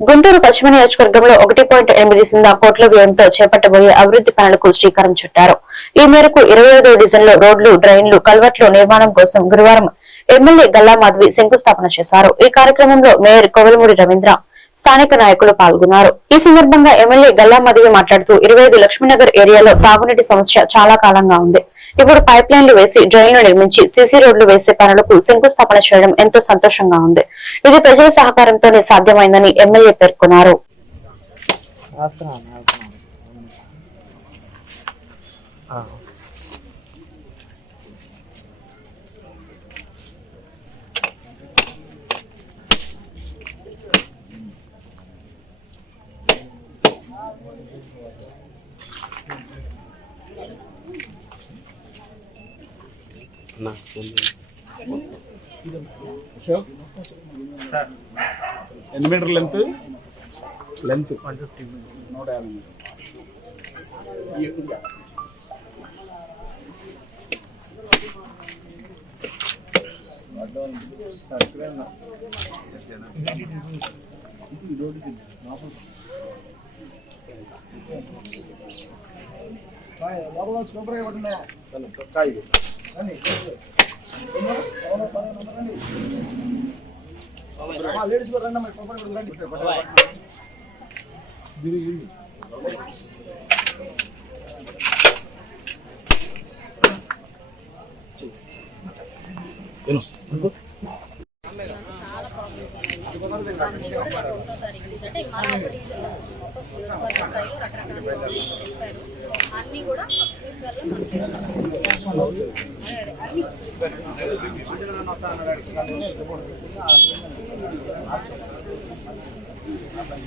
గుంటూరు పశ్చిమ నియోజకవర్గంలో ఒకటి పాయింట్ ఎనిమిది సున్నా కోట్ల వ్యయంతో చేపట్టబోయే అభివృద్ధి పనులకు శ్రీకారం చుట్టారు. ఈ మేరకు ఇరవై ఐదో డివిజన్లో రోడ్లు డ్రైన్లు కల్వర్ట్లు నిర్మాణం కోసం గురువారం ఎమ్మెల్యే గల్లా మాధవి శంకుస్థాపన చేశారు. ఈ కార్యక్రమంలో మేయర్ కోవలమూడి రవీంద్ర స్థానిక నాయకులు పాల్గొన్నారు. ఈ సందర్భంగా ఎమ్మెల్యే గల్లా మాధవి మాట్లాడుతూ ఇరవై ఐదు లక్ష్మీనగర్ ఏరియాలో తాగునీటి సమస్య చాలా కాలంగా ఉంది. ఇప్పుడు పైప్ లైన్లు వేసి డ్రైన్లు నిర్మించి సీసీ రోడ్లు వేసే పనులకు శంకుస్థాపన చేయడం ఎంతో సంతోషంగా ఉంది ఇది ప్రజల సహకారంతోనే సాధ్యమైందని ఎమ్మెల్యే పేర్కొన్నారు Thank you. ఎన్ని metre length? Length. One fifty నూట యాభై మీటర్ లేడీస్ కూడా నుంచి అంటే మన ఒక కూడా ఫస్ట్ వీక్ వల్ల మనకి